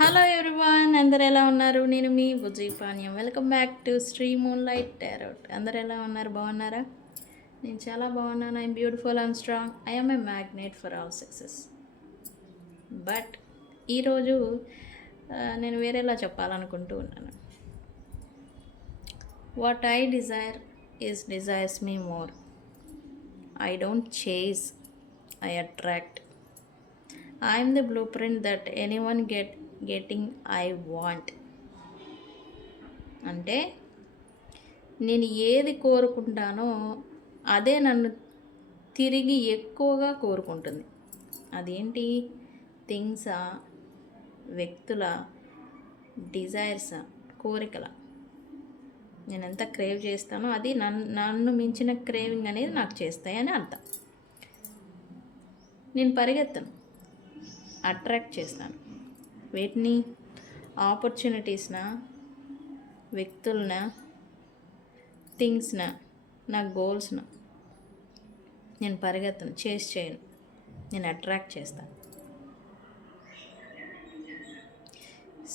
Hello everyone, అందరు ఎలా ఉన్నారు? నేను మీ బుజ్జి పానీయం. Welcome back to Sri moon light tarot. అందరు ఎలా ఉన్నారు? బాగున్నారా? నేను చాలా బాగున్నాను. I'm beautiful and strong. I'm a magnet for all success. But ఈరోజు నేను వేరేలా చెప్పాలనుకుంటూ ఉన్నాను. What I desire is desires me more. I don't chase, I attract. I'm the blueprint that anyone getting I want. అంటే నేను ఏది కోరుకుంటానో అదే నన్ను తిరిగి ఎక్కువగా కోరుకుంటుంది. అదేంటి? థింగ్సా, వ్యక్తుల, డిజైర్సా, కోరికల. నేను ఎంత క్రేవ్ చేస్తానో అది నన్ను మించిన క్రేవింగ్ అనేది నాకు చేస్తాయని అర్థం. నేను పరిగెత్తను, అట్రాక్ట్ చేస్తాను. వీటిని ఆపర్చునిటీస్నా, వ్యక్తులనా, థింగ్స్నా, నా గోల్స్నా నేను పరిగెత్తను, చేస్ చేయను. నేను అట్రాక్ట్ చేస్తాను.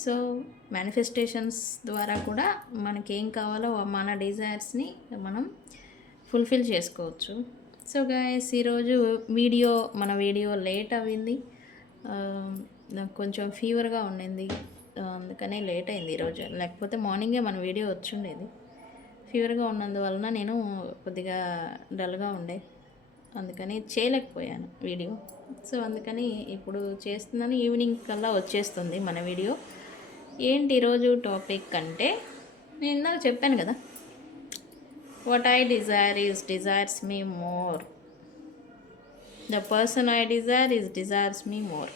సో మేనిఫెస్టేషన్స్ ద్వారా కూడా మనకేం కావాలో మన డిజైర్స్ని మనం ఫుల్ఫిల్ చేసుకోవచ్చు. సో గైస్, ఈరోజు మన వీడియో లేట్ అయింది. నాకు కొంచెం ఫీవర్గా ఉండింది, అందుకనే లేట్ అయింది ఈరోజు. లేకపోతే మార్నింగే మన వీడియో వచ్చుండేది. ఫీవర్గా ఉన్నందువలన నేను కొద్దిగా డల్గా ఉండే, అందుకని చేయలేకపోయాను వీడియో. సో అందుకని ఇప్పుడు చేస్తున్నాను. ఈవినింగ్ కల్లా వచ్చేస్తుంది మన వీడియో. ఏంటి ఈరోజు టాపిక్ అంటే, నేను ఇందాక చెప్పాను కదా, what I desire is desires me more. The person I desire is desires me more.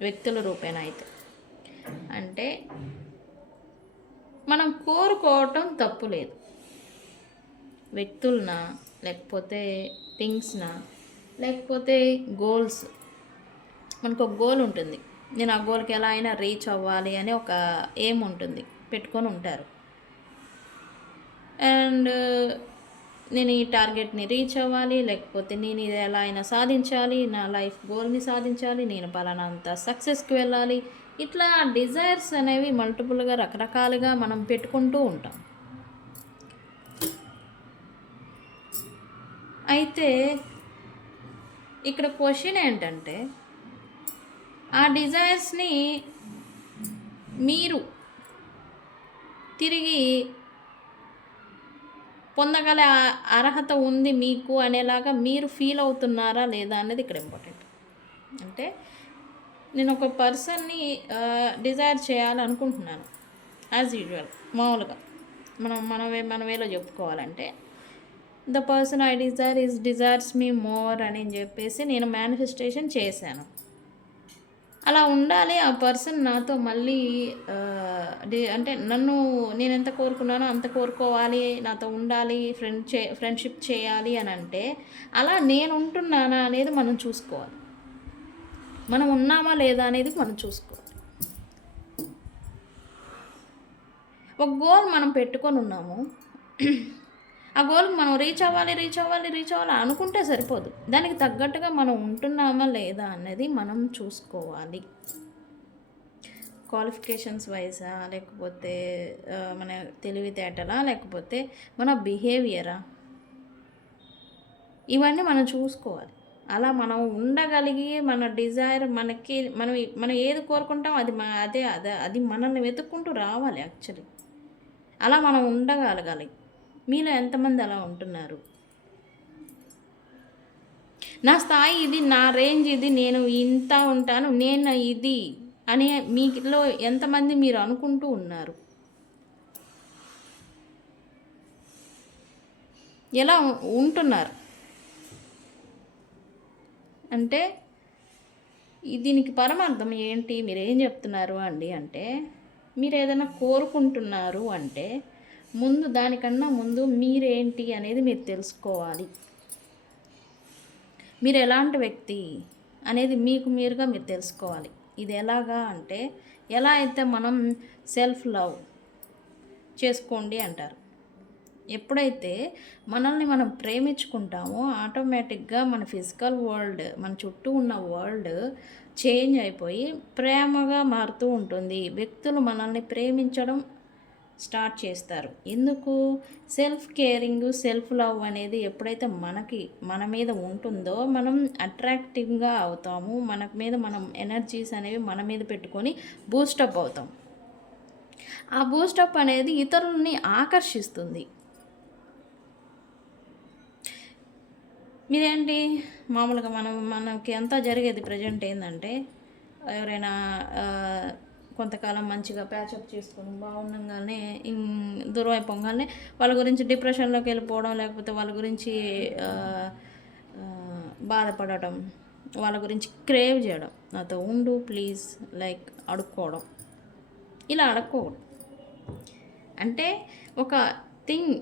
వ్యక్తుల రూపేణ అయితే అంటే మనం కోరుకోవటం తప్పు లేదు. వ్యక్తులనా, లేకపోతే థింగ్స్నా, లేకపోతే గోల్స్. మనకు ఒక గోల్ ఉంటుంది. నేను ఆ గోల్కి ఎలా అయినా రీచ్ అవ్వాలి అని ఒక ఎయిమ్ ఉంటుంది, పెట్టుకొని ఉంటారు. అండ్ నేను ఈ టార్గెట్ని రీచ్ అవ్వాలి, లేకపోతే నేను ఇది ఎలా అయినా సాధించాలి, నా లైఫ్ గోల్ని సాధించాలి, నేను పలానంత సక్సెస్కి వెళ్ళాలి. ఇట్లా డిజైర్స్ అనేవి మల్టిపుల్గా, రకరకాలుగా మనం పెట్టుకుంటూ ఉంటాం. అయితే ఇక్కడ క్వశ్చన్ ఏంటంటే, ఆ డిజైర్స్ని మీరు తిరిగి పొందగల అర్హత ఉంది మీకు అనేలాగా మీరు ఫీల్ అవుతున్నారా లేదా అనేది ఇక్కడ ఇంపార్టెంట్. అంటే నేను ఒక పర్సన్ని డిజైర్ చేయాలనుకుంటున్నాను. యాజ్ యూజువల్ మామూలుగా మన వేలో చెప్పుకోవాలంటే, the person I desire is desires me more అని చెప్పేసి నేను మేనిఫెస్టేషన్ చేశాను. అలా ఉండాలి ఆ పర్సన్ నాతో మళ్ళీ అంటే నేను ఎంత కోరుకున్నానో అంత కోరుకోవాలి, నాతో ఉండాలి, ఫ్రెండ్షిప్ చేయాలి అని అంటే, అలా నేను ఉంటున్నానా అనేది మనం చూసుకోవాలి. మనం ఉన్నామా లేదా అనేది మనం చూసుకోవాలి. ఒక గోల్ మనం పెట్టుకొని ఉన్నాము, ఆ గోల్కి మనం రీచ్ అవ్వాలి అనుకుంటే సరిపోదు. దానికి తగ్గట్టుగా మనం ఉంటున్నామా లేదా అనేది మనం చూసుకోవాలి. క్వాలిఫికేషన్స్ వైజా, లేకపోతే మన తెలివితేటలా, లేకపోతే మన బిహేవియరా, ఇవన్నీ మనం చూసుకోవాలి. అలా మనం ఉండగలిగి మన డిజైర్ మనం ఏది కోరుకుంటాం అది మనల్ని వెతుక్కుంటూ రావాలి యాక్చువల్లీ. అలా మనం ఉండగలగాలి. మీలో ఎంతమంది అలా ఉంటున్నారు? నా స్థాయి ఇది, నా రేంజ్ ఇది, నేను ఇంత ఉంటాను, నేను ఇది అని మీలో ఎంతమంది మీరు అనుకుంటూ ఉన్నారు? ఎలా ఉంటున్నారు అంటే దీనికి పరమార్థం ఏంటి? మీరు ఏం చెప్తున్నారు అండి అంటే, మీరు ఏదైనా కోరుకుంటున్నారు అంటే దానికన్నా ముందు మీరేంటి అనేది మీరు తెలుసుకోవాలి. మీరు ఎలాంటి వ్యక్తి అనేది మీకు మీరుగా మీరు తెలుసుకోవాలి. ఇది ఎలాగా అంటే, ఎలా అయితే మనం సెల్ఫ్ లవ్ చేసుకోండి అంటారు. ఎప్పుడైతే మనల్ని మనం ప్రేమించుకుంటామో ఆటోమేటిక్గా మన ఫిజికల్ వరల్డ్, మన చుట్టూ ఉన్న వరల్డ్ చేంజ్ అయిపోయి ప్రేమగా మారుతూ ఉంటుంది. వ్యక్తులు మనల్ని ప్రేమించడం స్టార్ట్ చేస్తారు. ఎందుకు? సెల్ఫ్ కేరింగ్, సెల్ఫ్ లవ్ అనేది ఎప్పుడైతే మన మీద ఉంటుందో మనం అట్రాక్టివ్గా అవుతాము. మన మీద మనం ఎనర్జీస్ అనేవి మన మీద పెట్టుకొని బూస్టప్ అవుతాం. ఆ బూస్టప్ అనేది ఇతరులని ఆకర్షిస్తుంది. మీరేంటి మామూలుగా మనకి అంతా జరిగేది ప్రజెంట్ ఏంటంటే, ఎవరైనా కొంతకాలం మంచిగా ప్యాచప్ చేసుకొని బాగుండగానే దూరం అయిపోగానే వాళ్ళ గురించి డిప్రెషన్లోకి వెళ్ళిపోవడం, లేకపోతే వాళ్ళ గురించి బాధపడటం, వాళ్ళ గురించి క్రేవ్ చేయడం, నాతో ఉండు ప్లీజ్, లైక్ అడుక్కోవడం. ఇలా అడగకూడదు. అంటే ఒక థింగ్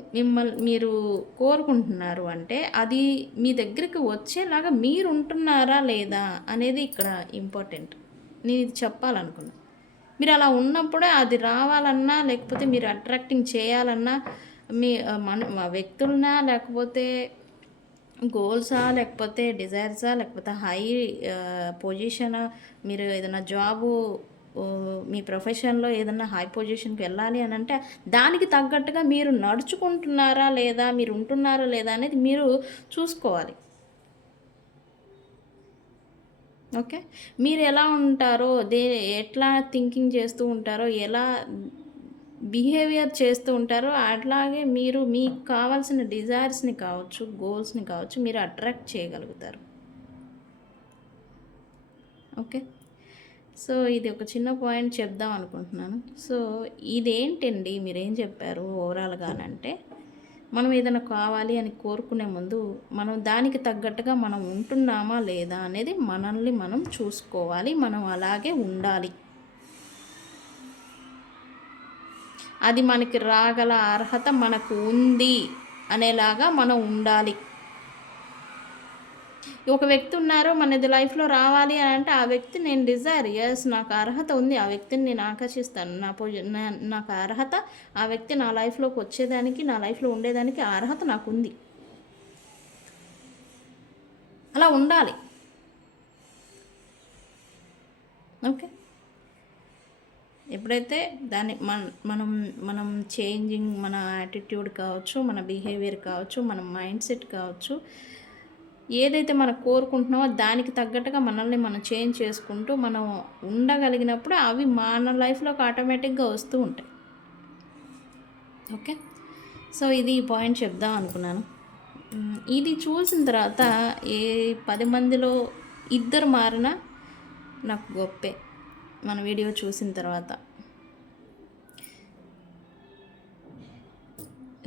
మీరు కోరుకుంటున్నారు అంటే అది మీ దగ్గరికి వచ్చేలాగా మీరు ఉంటున్నారా లేదా అనేది ఇక్కడ ఇంపార్టెంట్. నేను ఇది చెప్పాలనుకున్నా. మీరు అలా ఉన్నప్పుడే అది రావాలన్నా, లేకపోతే మీరు అట్రాక్టింగ్ చేయాలన్నా, మీ వ్యక్తులనా, లేకపోతే గోల్సా, లేకపోతే డిజైర్సా, లేకపోతే హై పొజిషన్, మీరు ఏదైనా జాబు, మీ ప్రొఫెషన్లో ఏదన్నా హై పొజిషన్కి వెళ్ళాలి అని అంటే దానికి తగ్గట్టుగా మీరు నడుచుకుంటున్నారా లేదా, మీరు ఉంటున్నారా లేదా అనేది మీరు చూసుకోవాలి. ఓకే, మీరు ఎలా ఉంటారో, ఎట్లా థింకింగ్ చేస్తూ ఉంటారో, ఎలా బిహేవియర్ చేస్తూ ఉంటారో అట్లాగే మీరు మీకు కావాల్సిన డిజైర్స్ని కావచ్చు, గోల్స్ని కావచ్చు, మీరు అట్రాక్ట్ చేయగలుగుతారు. ఓకే, సో ఇది ఒక చిన్న పాయింట్ చెప్దాం అనుకుంటున్నాను. సో ఇదేంటండి మీరేం చెప్పారు ఓవరాల్గానంటే, మనం ఏదైనా కావాలి అని కోరుకునే ముందు మనం దానికి తగ్గట్టుగా మనం ఉంటున్నామా లేదా అనేది మనల్ని మనం చూసుకోవాలి. మనం అలాగే ఉండాలి. అది మనకి రాగల అర్హత మనకు ఉంది అనేలాగా మనం ఉండాలి. ఒక వ్యక్తి ఉన్నారు, మనది లైఫ్లో రావాలి అని అంటే ఆ వ్యక్తి నేను డిజైర్, ఎస్ నాకు అర్హత ఉంది, ఆ వ్యక్తిని నేను ఆకర్షిస్తాను, నాకు అర్హత, ఆ వ్యక్తి నా లైఫ్లోకి వచ్చేదానికి, నా లైఫ్లో ఉండేదానికి ఆ అర్హత నాకు ఉంది. అలా ఉండాలి. ఓకే, ఎప్పుడైతే దాన్ని మనం చేంజింగ్, మన యాటిట్యూడ్ కావచ్చు, మన బిహేవియర్ కావచ్చు, మన మైండ్ సెట్ కావచ్చు, ఏదైతే మనం కోరుకుంటున్నామో దానికి తగ్గట్టుగా మనల్ని మనం చేంజ్ చేసుకుంటూ మనం ఉండగలిగినప్పుడు అవి మన లైఫ్లోకి ఆటోమేటిక్గా వస్తూ ఉంటాయి. ఓకే, సో ఇది ఈ పాయింట్ చెప్దాం అనుకున్నాను. ఇది చూసిన తర్వాత 10 మందిలో 2 మారినా నాకు గొప్పే. మన వీడియో చూసిన తర్వాత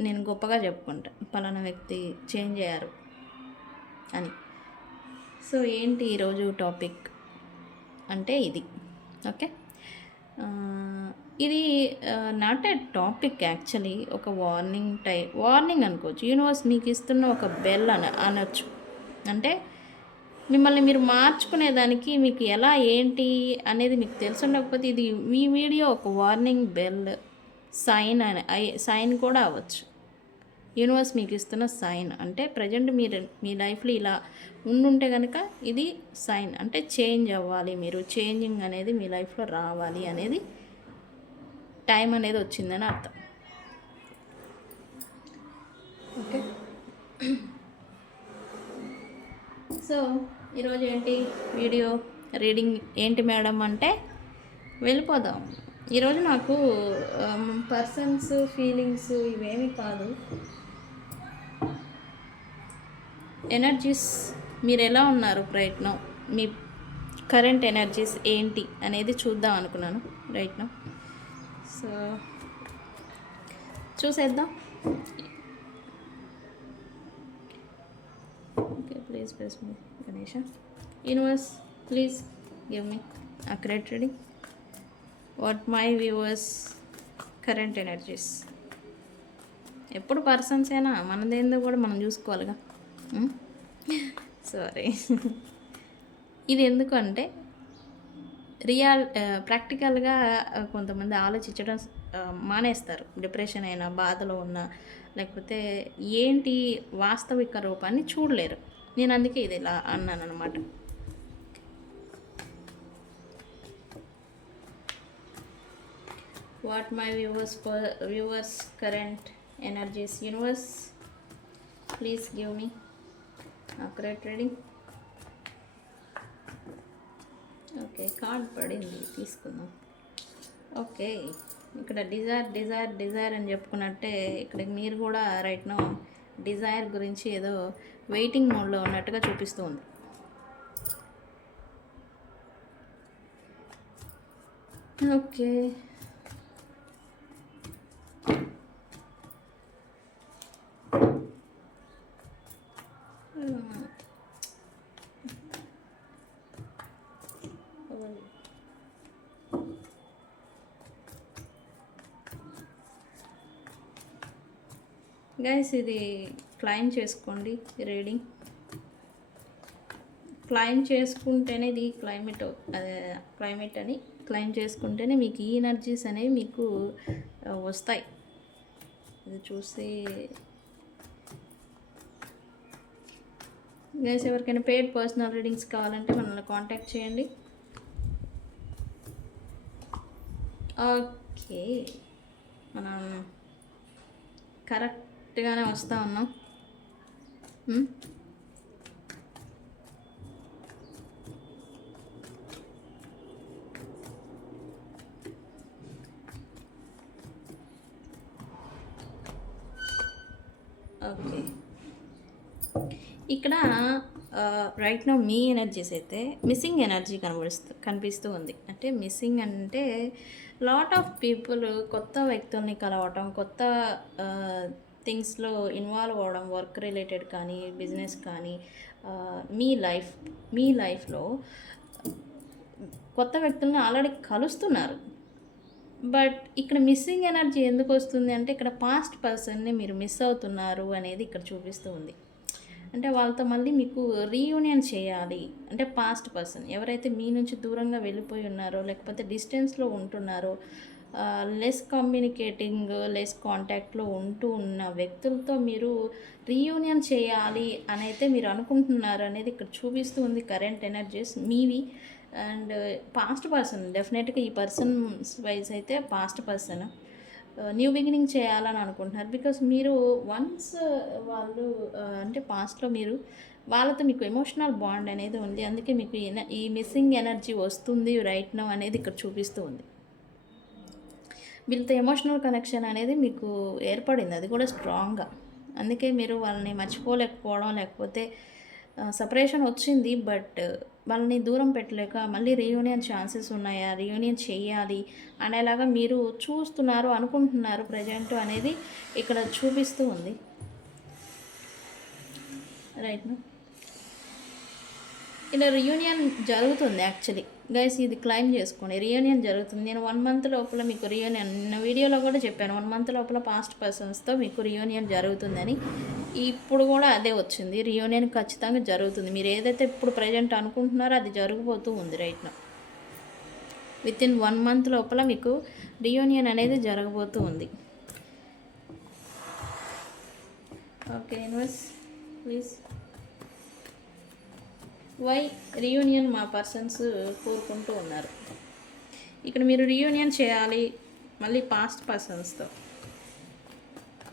నేను గొప్పగా చెప్పుకుంటా, పలానా వ్యక్తి చేంజ్ అయ్యారు అని. సో ఏంటి ఈరోజు టాపిక్ అంటే ఇది. ఓకే, ఇది నాట్ ఏ టాపిక్ యాక్చువల్లీ, ఒక వార్నింగ్ అనుకోవచ్చు. యూనివర్స్ మీకు ఇస్తున్న ఒక బెల్ అనొచ్చు. అంటే మిమ్మల్ని మీరు మార్చుకునేదానికి మీకు ఎలా ఏంటి అనేది మీకు తెలుసుండకపోతే ఇది మీ వీడియో ఒక వార్నింగ్ బెల్ సైన్ కూడా అవ్వచ్చు. యూనివర్స్ మీకు ఇస్తున్న సైన్ అంటే ప్రజెంట్ మీరు మీ లైఫ్లో ఇలా ఉండుంటే కనుక ఇది సైన్. అంటే చేంజ్ అవ్వాలి, మీరు చేంజింగ్ అనేది మీ లైఫ్లో రావాలి అనేది టైం అనేది వచ్చిందని అర్థం. ఓకే, సో ఈరోజు ఏంటి వీడియో రీడింగ్ ఏంటి మేడం అంటే వెళ్ళిపోదాం. ఈరోజు నాకు పర్సన్స్ ఫీలింగ్స్ ఇవేమీ కాదు, ఎనర్జీస్, మీరు ఎలా ఉన్నారు రైట్ నౌ, మీ కరెంట్ ఎనర్జీస్ ఏంటి అనేది చూద్దాం అనుకున్నాను రైట్ నౌ. సో చూసేద్దాం. Okay, please press me Ganesha. Universe please give me accurate reading what my viewers current energies. ఎప్పుడు పర్సన్స్ అయినా మనదేందో కూడా మనం చూసుకోవాలిగా. సారీ, ఇది ఎందుకంటే ప్రాక్టికల్గా కొంతమంది మానేస్తారు. డిప్రెషన్ అయినా, బాధలో ఉన్న, లేకపోతే ఏంటి వాస్తవిక రూపాన్ని చూడలేరు. నేను అందుకే ఇది ఇలా అన్నానన్నమాట. What my viewers current energies universe, please give me accurate reading. Okay, card పడింది, తీసుకుందాం. ఓకే, ఇక్కడ డిజైర్ అని చెప్పుకున్నట్టే ఇక్కడ మీరు కూడా రైట్ నో డిజైర్ గురించి ఏదో వెయిటింగ్ మోడ్లో ఉన్నట్టుగా చూపిస్తూ ఉంది. ఓకే, గైస్ ఇది క్లైమ్ చేసుకోండి. రీడింగ్ క్లైమ్ చేసుకుంటేనే ఇది క్లైమేట్ అని క్లైమ్ చేసుకుంటేనే మీకు ఈ ఎనర్జీస్ అనేవి మీకు వస్తాయి. ఇది చూసి గైస్ ఎవరికైనా పెయిడ్ పర్సనల్ రీడింగ్స్ కావాలంటే మనల్ని కాంటాక్ట్ చేయండి. ఓకే, మనం కరెక్ట్గానే వస్తూ ఉన్నాం. ఓకే, ఇక్కడ రైట్ నో మీ ఎనర్జీస్ అయితే మిస్సింగ్ ఎనర్జీ కనిపిస్తూ ఉంది. అంటే మిస్సింగ్ అంటే లాట్ ఆఫ్ పీపుల్ కొత్త వ్యక్తుల్ని కలవటం, కొత్త థింగ్స్లో ఇన్వాల్వ్ అవ్వడం, వర్క్ రిలేటెడ్ కానీ బిజినెస్ కానీ మీ లైఫ్లో కొత్త వ్యక్తుల్ని ఆల్రెడీ కలుస్తున్నారు. బట్ ఇక్కడ మిస్సింగ్ ఎనర్జీ ఎందుకు వస్తుంది అంటే ఇక్కడ పాస్ట్ పర్సన్ని మీరు మిస్ అవుతున్నారు అనేది ఇక్కడ చూపిస్తూ ఉంది. అంటే వాళ్ళతో మళ్ళీ మీకు రీయూనియన్ చేయాలి. అంటే పాస్ట్ పర్సన్ ఎవరైతే మీ నుంచి దూరంగా వెళ్ళిపోయి ఉన్నారో, లేకపోతే డిస్టెన్స్లో ఉంటున్నారో, లెస్ కమ్యూనికేటింగ్, లెస్ కాంటాక్ట్లో ఉంటూ ఉన్న వ్యక్తులతో మీరు రీయూనియన్ చేయాలి అని అయితే మీరు అనుకుంటున్నారు అనేది ఇక్కడ చూపిస్తూ ఉంది. కరెంట్ ఎనర్జీస్ మీవి అండ్ పాస్ట్ పర్సన్ డెఫినెట్గా ఈ పర్సన్స్ వైజ్ అయితే పాస్ట్ పర్సన్ న్యూ బిగినింగ్ చేయాలని అనుకుంటున్నారు. బికాస్ మీరు వన్స్ వాళ్ళు అంటే పాస్ట్లో మీరు వాళ్ళతో మీకు ఎమోషనల్ బాండ్ అనేది ఉంది. అందుకే మీకు ఈ మిస్సింగ్ ఎనర్జీ వస్తుంది రైట్ నౌ అనేది ఇక్కడ చూపిస్తూ ఉంది. వీళ్ళతో ఎమోషనల్ కనెక్షన్ అనేది మీకు ఏర్పడింది, అది కూడా స్ట్రాంగ్గా. అందుకే మీరు వాళ్ళని మర్చిపోలేకపోవడం, లేకపోతే సపరేషన్ వచ్చింది బట్ వాళ్ళని దూరం పెట్టలేక మళ్ళీ రీయూనియన్ ఛాన్సెస్ ఉన్నాయా, రీయూనియన్ చేయాలి అనేలాగా మీరు చూస్తున్నారు, అనుకుంటున్నారు ప్రజెంట్ అనేది ఇక్కడ చూపిస్తూ ఉంది. రైట్, ఇలా రీయూనియన్ జరుగుతుంది. యాక్చువల్లీ గైస్ ఇది క్లైమ్ చేసుకోండి, రీయూనియన్ జరుగుతుంది. నేను 1 month లోపల మీకు రీయూనియన్ వీడియోలో కూడా చెప్పాను, 1 month లోపల పాస్ట్ పర్సన్స్తో మీకు రీయూనియన్ జరుగుతుందని. ఇప్పుడు కూడా అదే వచ్చింది, రీయూనియన్ ఖచ్చితంగా జరుగుతుంది. మీరు ఏదైతే ఇప్పుడు ప్రజెంట్ అనుకుంటున్నారో అది జరగబోతూ ఉంది రైట్ నౌ. వితిన్ 1 month లోపల మీకు రీయూనియన్ అనేది జరగబోతూ ఉంది. Okay universe please, why reunion మా పర్సన్స్ కోరుకుంటూ ఉన్నారు. ఇక్కడ మీరు రీయూనియన్ చేయాలి మళ్ళీ పాస్ట్ పర్సన్స్తో,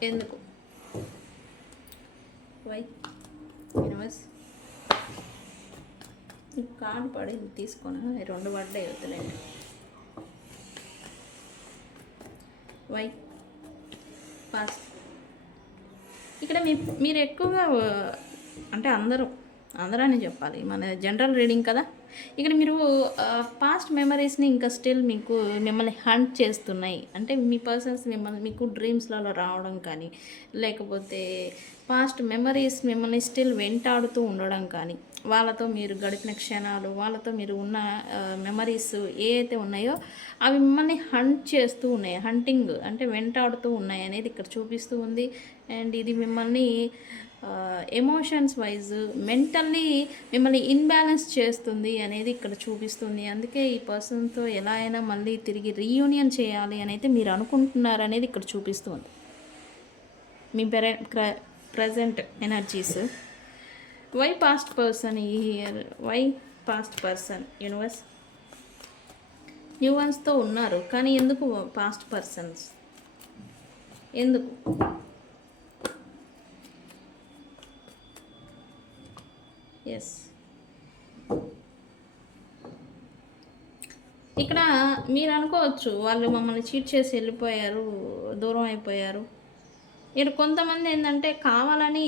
ఎందుకు? Why universe? కార్డు పడింది, తీసుకున్నా, 2 పడ్డాయి వద్దులేండి. Why past? ఇక్కడ మీరు ఎక్కువగా అంటే అందరని చెప్పాలి, మన జనరల్ రీడింగ్ కదా. ఇక్కడ మీరు పాస్ట్ మెమరీస్ని ఇంకా స్టిల్ మీకు మిమ్మల్ని హంట్ చేస్తున్నాయి. అంటే మీ పర్సన్స్ మీకు డ్రీమ్స్లలో రావడం కానీ, లేకపోతే పాస్ట్ మెమరీస్ మిమ్మల్ని స్టిల్ వెంటాడుతూ ఉండడం కానీ, వాళ్ళతో మీరు గడిపిన క్షణాలు, వాళ్ళతో మీరు ఉన్న మెమరీస్ ఏ అయితే ఉన్నాయో అవి మిమ్మల్ని హంట్ చేస్తూ ఉన్నాయి. హంటింగ్ అంటే వెంటాడుతూ ఉన్నాయి అనేది ఇక్కడ చూపిస్తూ ఉంది. అండ్ ఇది మిమ్మల్ని ఎమోషన్స్ వైజ్ మెంటల్లీ మిమ్మల్ని ఇన్బ్యాలెన్స్ చేస్తుంది అనేది ఇక్కడ చూపిస్తుంది. అందుకే ఈ పర్సన్తో ఎలా అయినా మళ్ళీ తిరిగి రీయూనియన్ చేయాలి అని అయితే మీరు అనుకుంటున్నారు అనేది ఇక్కడ చూపిస్తుంది మీ present energies. Why past person here, why past person universe new వన్స్తో ఉన్నారు కానీ ఎందుకు పాస్ట్ పర్సన్స్, ఎందుకు? ఎస్, ఇక్కడ మీరు అనుకోవచ్చు వాళ్ళు మమ్మల్ని చీట్ చేసి వెళ్ళిపోయారు, దూరం అయిపోయారు. ఇక్కడ కొంతమంది ఏంటంటే కావాలని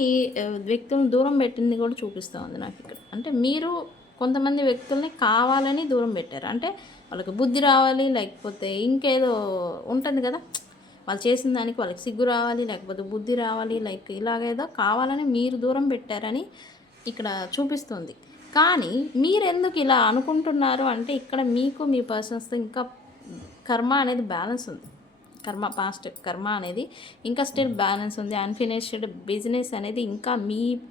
వ్యక్తులను దూరం పెట్టింది కూడా చూపిస్తూ ఉంది నాకు ఇక్కడ. అంటే మీరు కొంతమంది వ్యక్తుల్ని కావాలని దూరం పెట్టారు, అంటే వాళ్ళకి బుద్ధి రావాలి, లేకపోతే ఇంకేదో ఉంటుంది కదా, వాళ్ళు చేసిన దానికి వాళ్ళకి సిగ్గు రావాలి, లేకపోతే బుద్ధి రావాలి, లైక్ ఇలాగేదో కావాలని మీరు దూరం పెట్టారని ఇక్కడ చూపిస్తుంది. కానీ మీరు ఎందుకు ఇలా అనుకుంటున్నారు అంటే ఇక్కడ మీకు మీ పర్సన్స్తో ఇంకా కర్మ అనేది బ్యాలెన్స్ ఉంది. పాస్ట్ కర్మ అనేది ఇంకా స్టిల్ బ్యాలెన్స్ ఉంది. అన్ఫినిష్డ్ బిజినెస్ అనేది ఇంకా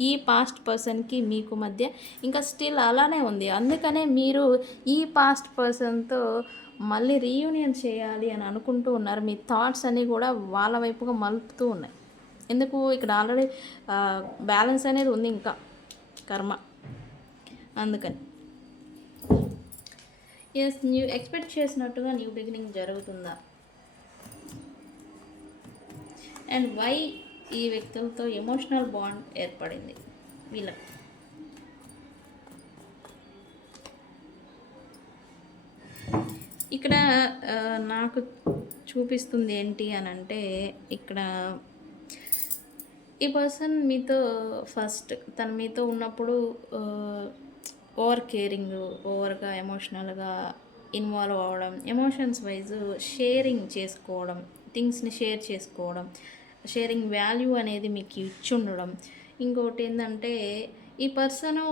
ఈ పాస్ట్ పర్సన్కి మీకు మధ్య ఇంకా స్టిల్ అలానే ఉంది. అందుకనే మీరు ఈ పాస్ట్ పర్సన్తో మళ్ళీ రీయూనియన్ చేయాలి అని అనుకుంటూ ఉన్నారు. మీ థాట్స్ అన్నీ కూడా వాళ్ళ వైపుగా మలుపుతూ ఉన్నాయి. ఎందుకు ఇక్కడ ఆల్రెడీ బ్యాలెన్స్ అనేది ఉంది ఇంకా కర్మ, అందుకని. ఎస్, ఎక్స్పెక్ట్ చేసినట్టుగా న్యూ బిగినింగ్ జరుగుతుందా? అండ్ వై ఈ వ్యక్తులతో ఎమోషనల్ బాండ్ ఏర్పడింది వీళ్ళకి? ఇక్కడ నాకు చూపిస్తుంది ఏంటి అని అంటే ఇక్కడ ఈ పర్సన్ మీతో ఫస్ట్ తను మీతో ఉన్నప్పుడు ఓవర్ కేరింగ్, ఓవర్గా ఎమోషనల్గా ఇన్వాల్వ్ అవ్వడం, ఎమోషన్స్ వైజ్ షేరింగ్ చేసుకోవడం, థింగ్స్ని షేర్ చేసుకోవడం, షేరింగ్ వాల్యూ అనేది మీకు ఇచ్చి ఉండడం. ఇంకోటి ఏంటంటే ఈ పర్సన్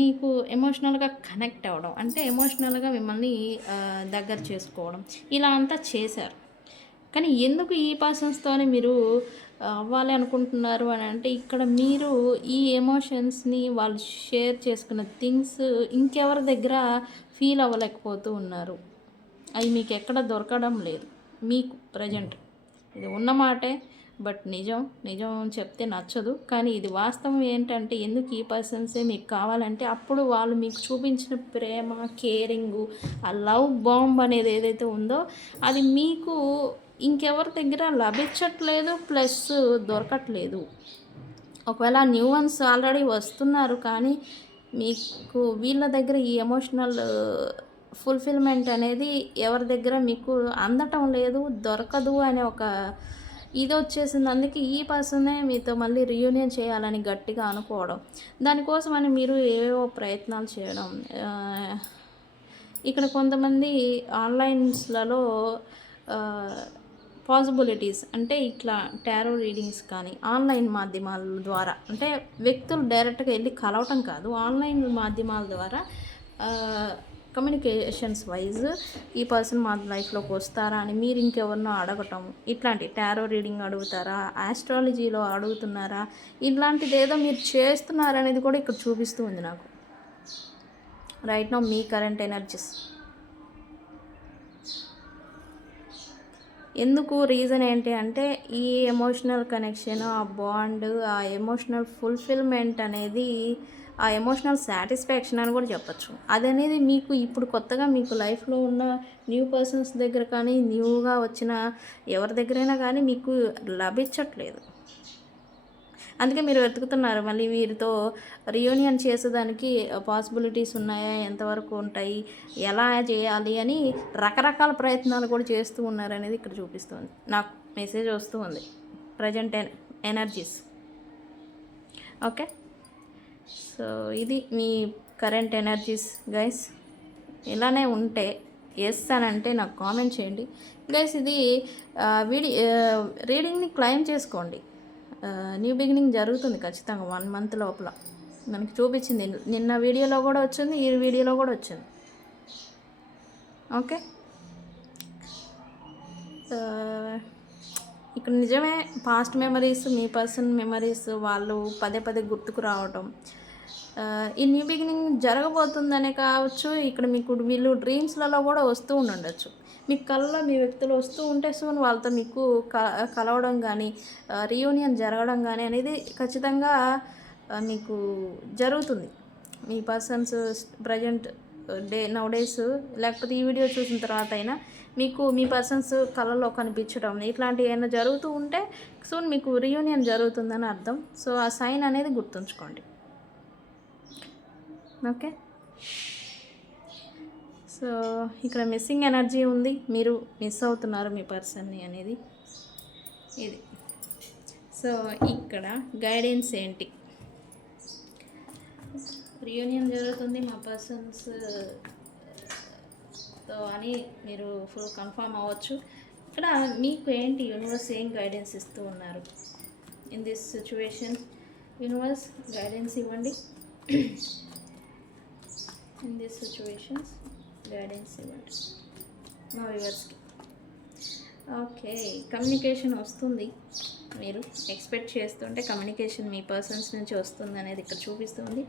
మీకు ఎమోషనల్గా కనెక్ట్ అవ్వడం, అంటే ఎమోషనల్గా మిమ్మల్ని దగ్గర చేసుకోవడం, ఇలా అంతా చేశారు. కానీ ఎందుకు ఈ పర్సన్స్తోనే మీరు అవ్వాలి అనుకుంటున్నారు అని అంటే ఇక్కడ మీరు ఈ ఎమోషన్స్ని వాళ్ళు షేర్ చేసుకున్న థింగ్స్ ఇంకెవరి దగ్గర ఫీల్ అవ్వలేకపోతూ ఉన్నారు. అవి మీకు ఎక్కడ దొరకడం లేదు మీకు ప్రజెంట్. ఇది ఉన్నమాటే, బట్ నిజం చెప్తే నచ్చదు, కానీ ఇది వాస్తవం. ఏంటంటే ఎందుకు ఈ పర్సన్సే మీకు కావాలంటే అప్పుడు వాళ్ళు మీకు చూపించిన ప్రేమ, కేరింగు, ఆ లవ్ బాంబ్ అనేది ఏదైతే ఉందో అది మీకు ఇంకెవరి దగ్గర లభించట్లేదు, ప్లస్ దొరకట్లేదు. ఒకవేళ న్యూ వన్స్ ఆల్రెడీ వస్తున్నారు కానీ మీకు వీళ్ళ దగ్గర ఈ ఎమోషనల్ ఫుల్ఫిల్మెంట్ అనేది ఎవరి దగ్గర మీకు అందటం లేదు, దొరకదు అనే ఒక ఇది వచ్చేసింది. అందుకే ఈ పర్సనే మీతో మళ్ళీ రీయూనియన్ చేయాలని గట్టిగా అనుకోవడం, దానికోసమని మీరు ఏవేవో ప్రయత్నాలు చేయడం. ఇక్కడ కొంతమంది ఆన్లైన్స్లలో పాసిబిలిటీస్ అంటే ఇట్లా టారో రీడింగ్స్ కానీ ఆన్లైన్ మాధ్యమాల ద్వారా, అంటే వ్యక్తులు డైరెక్ట్గా వెళ్ళి కలవటం కాదు, ఆన్లైన్ మాధ్యమాల ద్వారా కమ్యూనికేషన్స్ వైజ్ ఈ పర్సన్ మా లైఫ్లోకి వస్తారా అని మీరు ఇంకెవరినో అడగటం, ఇట్లాంటి టారో రీడింగ్ అడుగుతారా, ఆస్ట్రాలజీలో అడుగుతున్నారా, ఇట్లాంటిది ఏదో మీరు చేస్తున్నారనేది కూడా ఇక్కడ చూపిస్తూ ఉంది నాకు రైట్ నౌ మీ కరెంట్ ఎనర్జీస్. ఎందుకు రీజన్ ఏంటి అంటే ఈ ఎమోషనల్ కనెక్షన్, ఆ బాండ్, ఆ ఎమోషనల్ ఫుల్ఫిల్మెంట్ అనేది, ఆ ఎమోషనల్ సాటిస్ఫాక్షన్ అని కూడా చెప్పచ్చు. అదనేది మీకు ఇప్పుడు కొత్తగా మీకు లైఫ్లో ఉన్న న్యూ పర్సన్స్ దగ్గర కానీ న్యూగా వచ్చిన ఎవరి దగ్గరైనా కానీ మీకు లభించట్లేదు. అందుకే మీరు వెతుకుతున్నారు మళ్ళీ వీరితో రీయూనియన్ చేసేదానికి పాసిబిలిటీస్ ఉన్నాయా, ఎంతవరకు ఉంటాయి, ఎలా చేయాలి అని రకరకాల ప్రయత్నాలు కూడా చేస్తూ ఉన్నారు అనేది ఇక్కడ చూపిస్తుంది. నాకు మెసేజ్ వస్తూ ఉంది ప్రజెంట్ ఎనర్జీస్. ఓకే, సో ఇది మీ కరెంట్ ఎనర్జీస్ గైస్. ఇలానే ఉంటే ఎస్ అని అంటే నాకు కామెంట్ చేయండి గైస్. ఇది రీడింగ్ని క్లెయిమ్ చేసుకోండి. న్యూ బిగినింగ్ జరుగుతుంది ఖచ్చితంగా 1 month లోపల. మనకి చూపించింది నిన్న వీడియోలో కూడా వచ్చింది, ఈ వీడియోలో కూడా వచ్చింది. ఓకే, ఇక్కడ నిజమే పాస్ట్ మెమరీస్, మీ పర్సన్ మెమరీస్ వాళ్ళు పదే పదే గుర్తుకు రావటం, ఈ న్యూ బిగినింగ్ జరగబోతుందనే కావచ్చు. ఇక్కడ మీకు వీళ్ళు డ్రీమ్స్లలో కూడా వస్తూ ఉండొచ్చు. మీకు కళ్ళలో మీ వ్యక్తులు వస్తూ ఉంటే సూన్ వాళ్ళతో మీకు కలవడం కానీ, రీయూనియన్ జరగడం కానీ అనేది ఖచ్చితంగా మీకు జరుగుతుంది. మీ పర్సన్స్ ప్రజెంట్ నౌ డేస్, లేకపోతే ఈ వీడియో చూసిన తర్వాత అయినా మీకు మీ పర్సన్స్ కళలో కనిపించడం ఇట్లాంటివి ఏమైనా జరుగుతూ ఉంటే సూన్ మీకు రీయూనియన్ జరుగుతుందని అర్థం. సో ఆ సైన్ అనేది గుర్తుంచుకోండి. ఓకే, సో ఇక్కడ మిస్సింగ్ ఎనర్జీ ఉంది, మీరు మిస్ అవుతున్నారు మీ పర్సన్ని అనేది ఇది. సో ఇక్కడ గైడెన్స్ ఏంటి? రీయూనియన్ జరుగుతుంది మా పర్సన్స్తో అని మీరు ఫుల్ కన్ఫర్మ్ అవ్వచ్చు. ఇక్కడ మీకు ఏంటి యూనివర్స్ ఏం గైడెన్స్ ఇస్తూ ఉన్నారు in this situation? Universe guidance ఇవ్వండి. ఇన్ దిస్ సిచ్యువేషన్స్ గైడెన్స్ ఇవ్వండి మా వ్యూవర్స్కి. ఓకే, కమ్యూనికేషన్ వస్తుంది, మీరు ఎక్స్పెక్ట్ చేస్తుంటే కమ్యూనికేషన్ మీ పర్సన్స్ నుంచి వస్తుంది అనేది ఇక్కడ చూపిస్తుంది.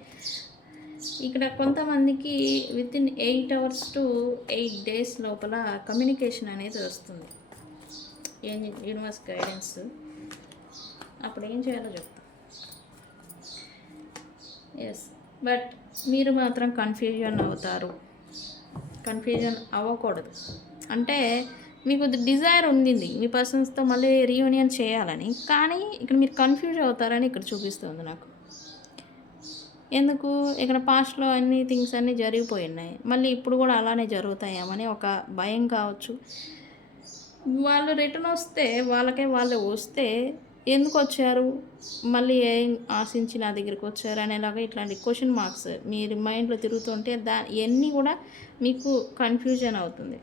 ఇక్కడ కొంతమందికి వితిన్ 8 hours to 8 days లోపల కమ్యూనికేషన్ అనేది వస్తుంది. యూనివర్స్ గైడెన్స్ అప్పుడు ఏం చేయాలో చెప్తా. ఎస్, బట్ మీరు మాత్రం కన్ఫ్యూజన్ అవుతారు. కన్ఫ్యూజన్ అవ్వకూడదు. అంటే మీకు డిజైర్ ఉండింది మీ పర్సన్స్తో మళ్ళీ రీయూనియన్ చేయాలని, కానీ ఇక్కడ మీరు కన్ఫ్యూజ్ అవుతారని ఇక్కడ చూపిస్తుంది నాకు. ఎందుకు? ఇక్కడ పాస్ట్లో అన్ని థింగ్స్ అన్నీ జరిగిపోయి ఉన్నాయి, మళ్ళీ ఇప్పుడు కూడా అలానే జరుగుతాయేమని ఒక భయం కావచ్చు. వాళ్ళు రిటర్న్ వస్తే వాళ్ళే వస్తే ఎందుకు వచ్చారు, మళ్ళీ ఏం ఆశించి నా దగ్గరికి వచ్చారు అనేలాగా ఇట్లాంటి క్వశ్చన్ మార్క్స్ మీ మైండ్లో తిరుగుతుంటే ఇవన్నీ కూడా మీకు కన్ఫ్యూజన్ అవుతుంది.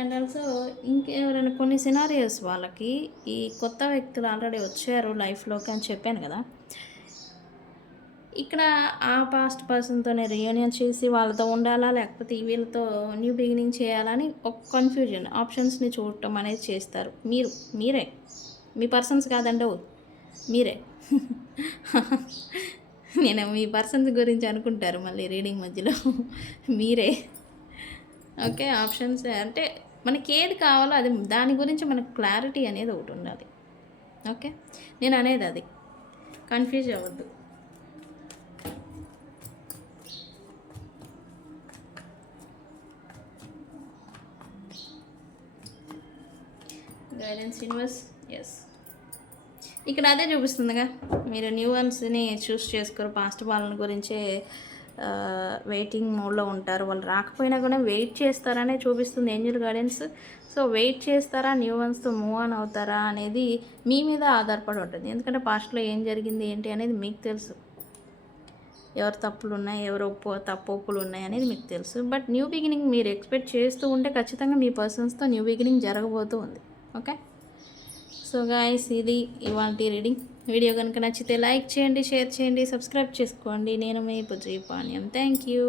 అండ్ ఆల్సో ఇంకెవరైనా కొన్ని సినారియోస్ వాళ్ళకి ఈ కొత్త వ్యక్తులు ఆల్రెడీ వచ్చారు లైఫ్లోకి అని చెప్పాను కదా. ఇక్కడ ఆ పాస్ట్ పర్సన్తోనే రీయూనియన్ చేసి వాళ్ళతో ఉండాలా, లేకపోతే వీళ్ళతో న్యూ బిగినింగ్ చేయాలని ఒక కన్ఫ్యూజన్ ఆప్షన్స్ని చూడటం అనేది చేస్తారు. మీరే మీ పర్సన్స్ కాదండి, మీరే. నేను మీ పర్సన్స్ గురించి అనుకుంటారు మళ్ళీ రీడింగ్ మధ్యలో. మీరే. ఓకే, ఆప్షన్స్ అంటే మనకి ఏది కావాలో అది, దాని గురించి మనకు క్లారిటీ అనేది ఒకటి ఉండాలి. ఓకే, నేను అనేది అది, కన్ఫ్యూజ్ అవ్వద్దు. Guidance universe. ఎస్, ఇక్కడ అదే చూపిస్తుందిగా, మీరు న్యూ వన్స్ని చూస్ చేసుకోరు, పాస్ట్ వాళ్ళ గురించే వెయిటింగ్ మోడ్లో ఉంటారు. వాళ్ళు రాకపోయినా కూడా వెయిట్ చేస్తారనే చూపిస్తుంది ఏంజల్ గైడెన్స్. సో వెయిట్ చేస్తారా, న్యూ వన్స్తో మూవ్ ఆన్ అవుతారా అనేది మీ మీద ఆధారపడి ఉంటుంది. ఎందుకంటే పాస్ట్లో ఏం జరిగింది ఏంటి అనేది మీకు తెలుసు, ఎవరు తప్పులు ఉన్నాయి, ఎవరు తప్పులు ఉన్నాయి అనేది మీకు తెలుసు. బట్ న్యూ బిగినింగ్ మీరు ఎక్స్పెక్ట్ చేస్తూ ఉంటే ఖచ్చితంగా మీ పర్సన్స్తో న్యూ బిగినింగ్ జరగబోతూ ఉంది. ఓకే, సో గాయ్స్ ఇది ఇవాల్టి రీడింగ్. వీడియో కనుక నచ్చితే లైక్ చేయండి, షేర్ చేయండి, సబ్స్క్రైబ్ చేసుకోండి. నేను మీ పుజీ పాణ్యం. Thank you.